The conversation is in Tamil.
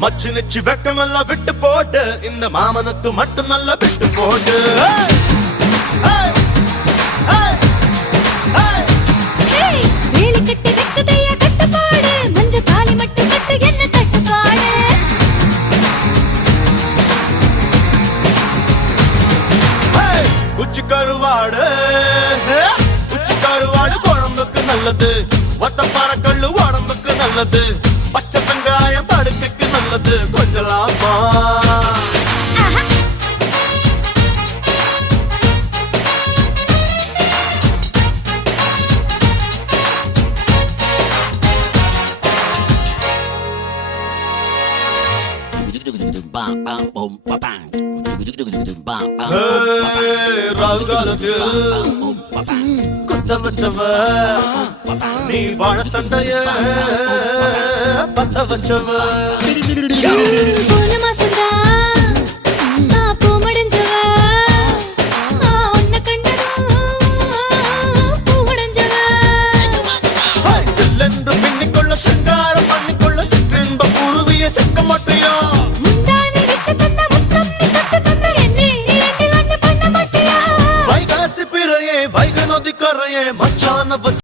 மச்சு நிச்சு வெக்கமெல்லாம் விட்டு போட்டு இந்த மாமனுக்கு மட்டும் நல்லா விட்டு போட்டு வேலி கட்டி வெக்குதையா கட்டுப்பாடு மஞ்ச தாலி மட்டும் கட்டு என்ன தட்டுப்பாடு குச்சி கருவாடு குழம்புக்கு நல்லது ஒத்த பறக்கல்லு உடம்புக்கு நல்லது பச்சை வெங்காயம் படுக்கைக்கு நல்லது கொஞ்சம் லாபா குத்த வச்சவ நீ வாழத்தண்டைய பத்த வச்சவ போன மாசம்தான் நான் பூ முடிஞ்சவ உன்னை கண்டதும் பூ முடிஞ்சவ சில்லென்று பின்னிக்கொள்ள சிங்காரம் பண்ணிக்கொள்ள சிற்றின்ப குருவிய சிக்க மாட்டியா முந்தானி விட்டு தந்த முத்தம் நீ தொட்டு தந்த என்னை இரண்டில் ஒன்று பண்ண மாட்டியா வைகாசி பிறையே வைக நதி கரையே மச்சான